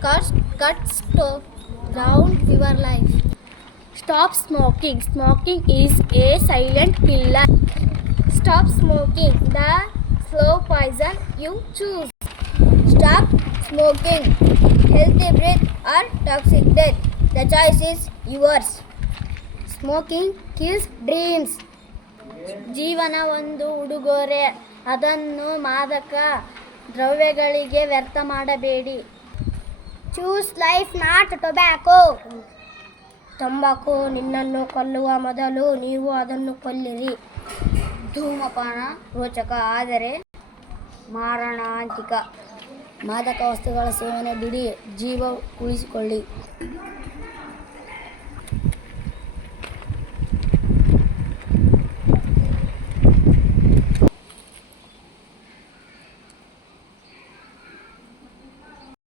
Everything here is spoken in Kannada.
cuts to drown your life. Stop smoking. Smoking is a silent killer. Stop smoking. The slow poison you choose. Stop smoking. Healthy breath or toxic death. The choice is yours. Smoking kills dreams. ಜೀವನ ಒಂದು ಉಡುಗೊರೆ, ಅದನ್ನು ಮಾದಕ ದ್ರವ್ಯಗಳಿಗೆ ವ್ಯರ್ಥ ಮಾಡಬೇಡಿ. Choose life not tobacco. ತಂಬಾಕು ನಿನ್ನನ್ನು ಕೊಲ್ಲುವ ಮೊದಲು ನೀವು ಅದನ್ನು ಕೊಲ್ಲಿರಿ. ಧೂಮಪಾನ ರೋಚಕ ಆದರೆ ಮಾರಣಾಂತಿಕ. ಮಾದಕ ವಸ್ತುಗಳ ಸೇವನೆ ಬಿಡಿ, ಜೀವ ಉಳಿಸಿಕೊಳ್ಳಿ.